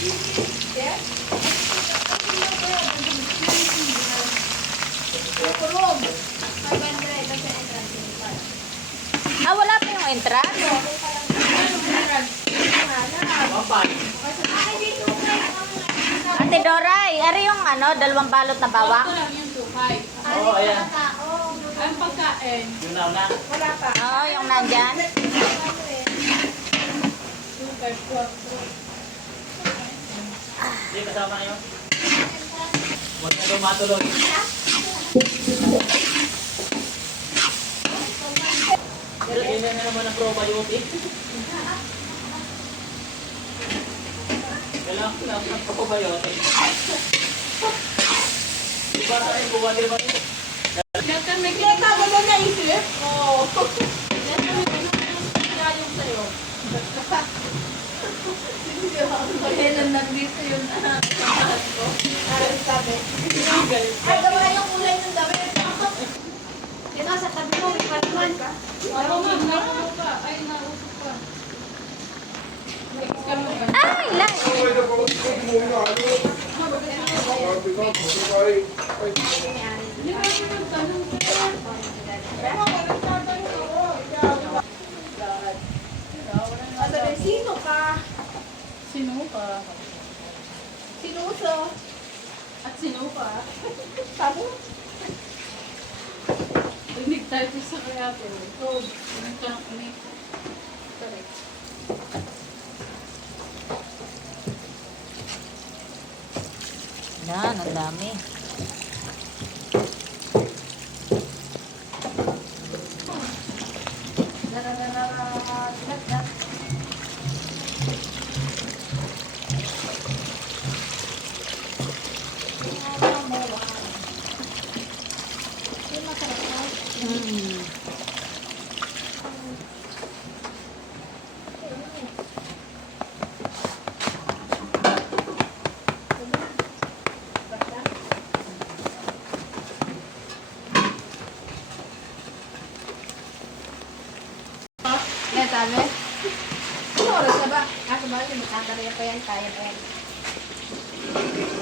Ah, wala pa yung entrance? Ate Doray, ari yung ano, dalawang balot na bawang? Oo, ayan. Ang pagkain. Yun na, una. Oo, yung nandyan. Hindi, kasama na yun. Huwag na daw matuloy. Pero yun na naman ang probiotic. Kailangan ko lang ng probiotic. Diba tayo, buwan din ba ito? Nakita mo na naisip? Oo. Yung sa'yo. Kaya nang nandito yung pangkahat ko. Sabi. Ay, gawa yung kulay ng damit. Dito sa tabi mo, may patuman ka. Ano ma'am, nakuha pa. Ay, nausap pa. Ay, lang. Hindi ba yung nagtanong ka? Sabi, sino ka? Sino ka? Sinuso. At sino ka? Sabi, Rinig tayo sa kaya ko. So, nagtanong kami. Correct. Yan, ang dami. Hmm. yan sabi. Ano oras na ba? Kaso ba, magkakariya pa yan, kaya pa yan.